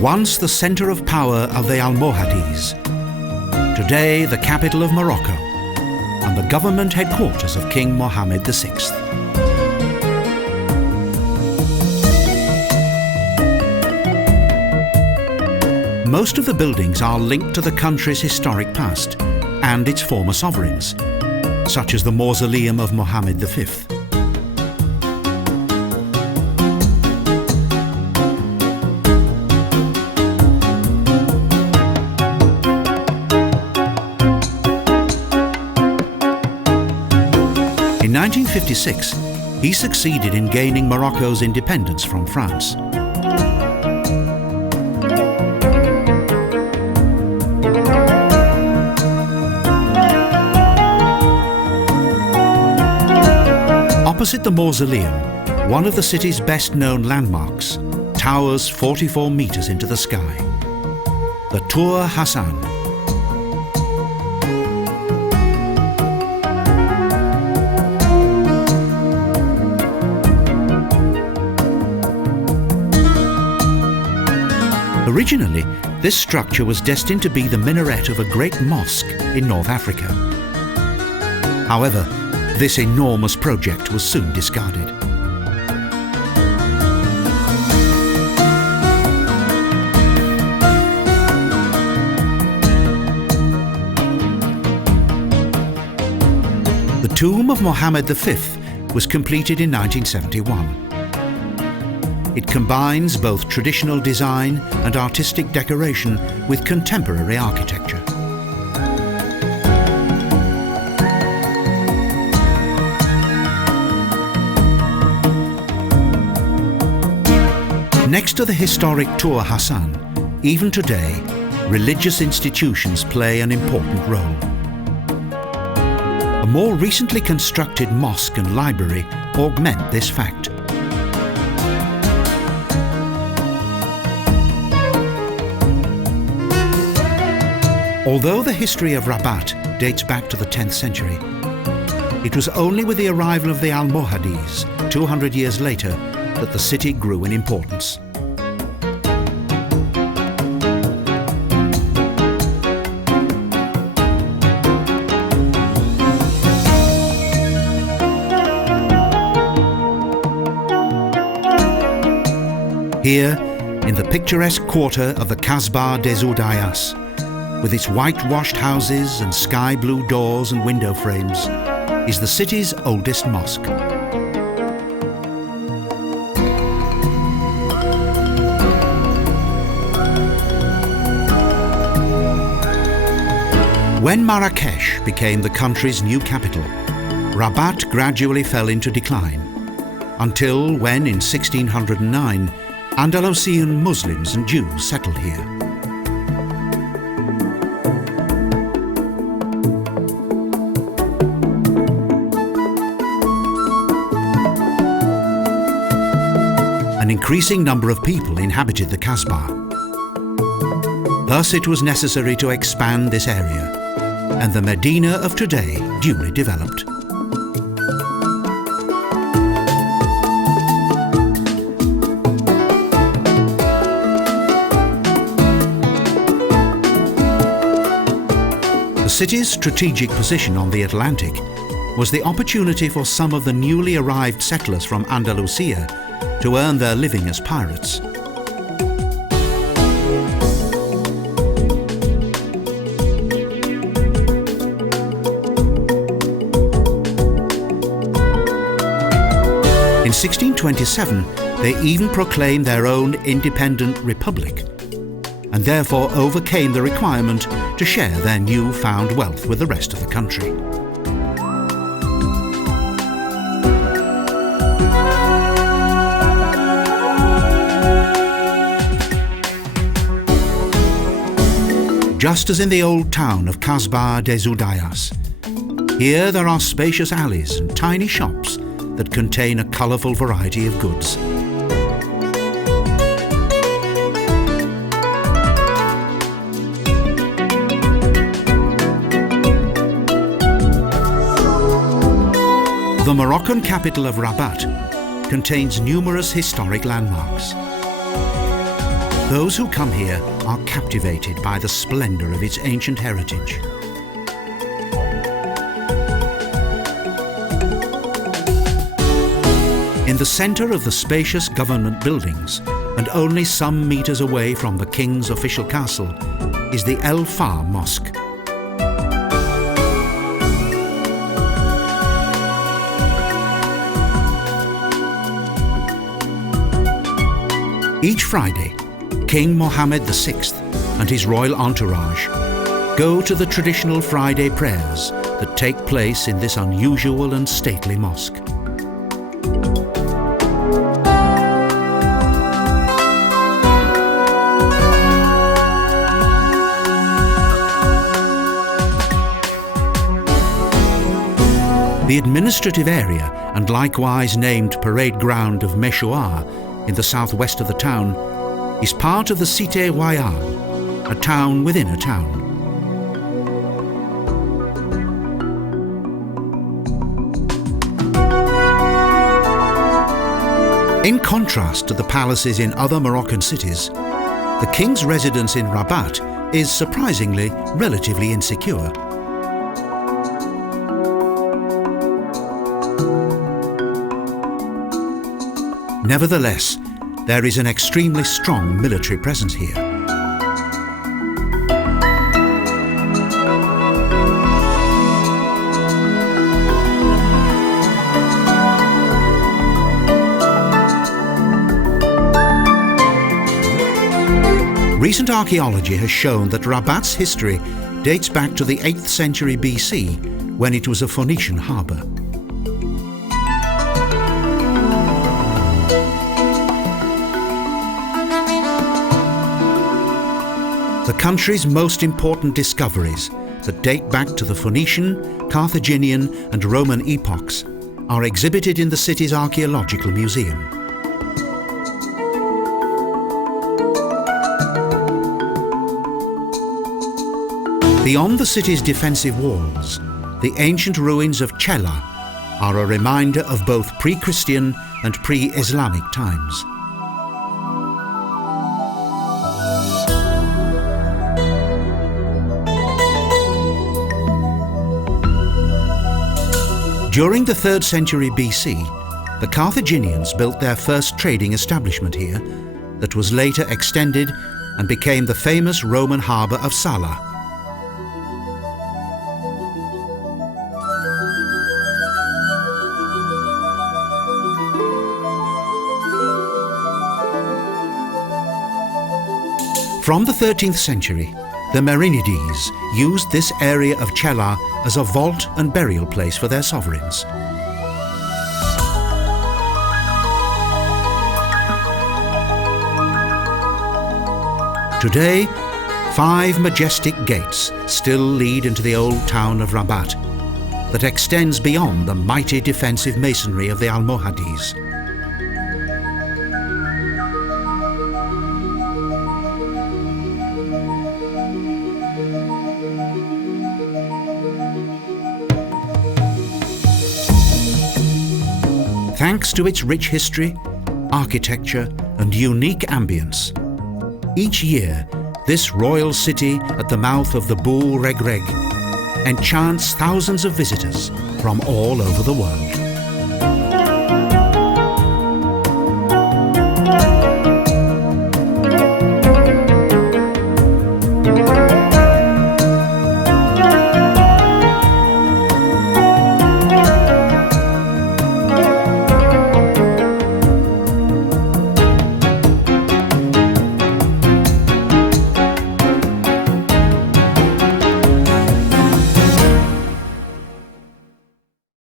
Once the centre of power of the Almohades, today the capital of Morocco and the government headquarters of King Mohammed the Sixth. Most of the buildings are linked to the country's historic past and its former sovereigns, such as the Mausoleum of Mohammed V. In 1956, he succeeded in gaining Morocco's independence from France. Opposite the Mausoleum, one of the city's best-known landmarks, towers 44 meters into the sky, the Tour Hassan. Originally, this structure was destined to be the minaret of a great mosque in North Africa. However, this enormous project was soon discarded. The tomb of Mohammed V was completed in 1971. It combines both traditional design and artistic decoration with contemporary architecture. Next to the historic Tour Hassan, even today, religious institutions play an important role. A more recently constructed mosque and library augment this fact. Although the history of Rabat dates back to the 10th century, it was only with the arrival of the Almohades 200 years later that the city grew in importance. Here, in the picturesque quarter of the Kasbah Des Oudaias, with its whitewashed houses and sky blue doors and window frames, is the city's oldest mosque. When Marrakech became the country's new capital, Rabat gradually fell into decline, until when in 1609, Andalusian Muslims and Jews settled here. An increasing number of people inhabited the Kasbah. Thus it was necessary to expand this area, and the Medina of today duly developed. The city's strategic position on the Atlantic was the opportunity for some of the newly arrived settlers from Andalusia to earn their living as pirates. In 1627, they even proclaimed their own independent republic, and therefore overcame the requirement to share their newfound wealth with the rest of the country. Just as in the old town of Kasbah Des Oudaias, here there are spacious alleys and tiny shops that contain a colourful variety of goods. The Moroccan capital of Rabat contains numerous historic landmarks. Those who come here are captivated by the splendour of its ancient heritage. In the centre of the spacious government buildings, and only some metres away from the king's official castle, is the El Far Mosque. Each Friday, King Mohammed the Sixth and his royal entourage go to the traditional Friday prayers that take place in this unusual and stately mosque. The administrative area and likewise named parade ground of Mechouar in the southwest of the town is part of the Cite Royale, a town within a town. In contrast to the palaces in other Moroccan cities, the king's residence in Rabat is surprisingly relatively insecure. Nevertheless, there is an extremely strong military presence here. Recent archaeology has shown that Rabat's history dates back to the 8th century BC, when it was a Phoenician harbour. The country's most important discoveries that date back to the Phoenician, Carthaginian and Roman epochs are exhibited in the city's archaeological museum. Beyond the city's defensive walls, the ancient ruins of Chellah are a reminder of both pre-Christian and pre-Islamic times. During the 3rd century BC, the Carthaginians built their first trading establishment here that was later extended and became the famous Roman harbour of Sala. From the 13th century, the Marinides used this area of Chellah as a vault and burial place for their sovereigns. Today, 5 majestic gates still lead into the old town of Rabat that extends beyond the mighty defensive masonry of the Almohades. Thanks to its rich history, architecture and unique ambience, each year this royal city at the mouth of the Bou Regreg enchants thousands of visitors from all over the world.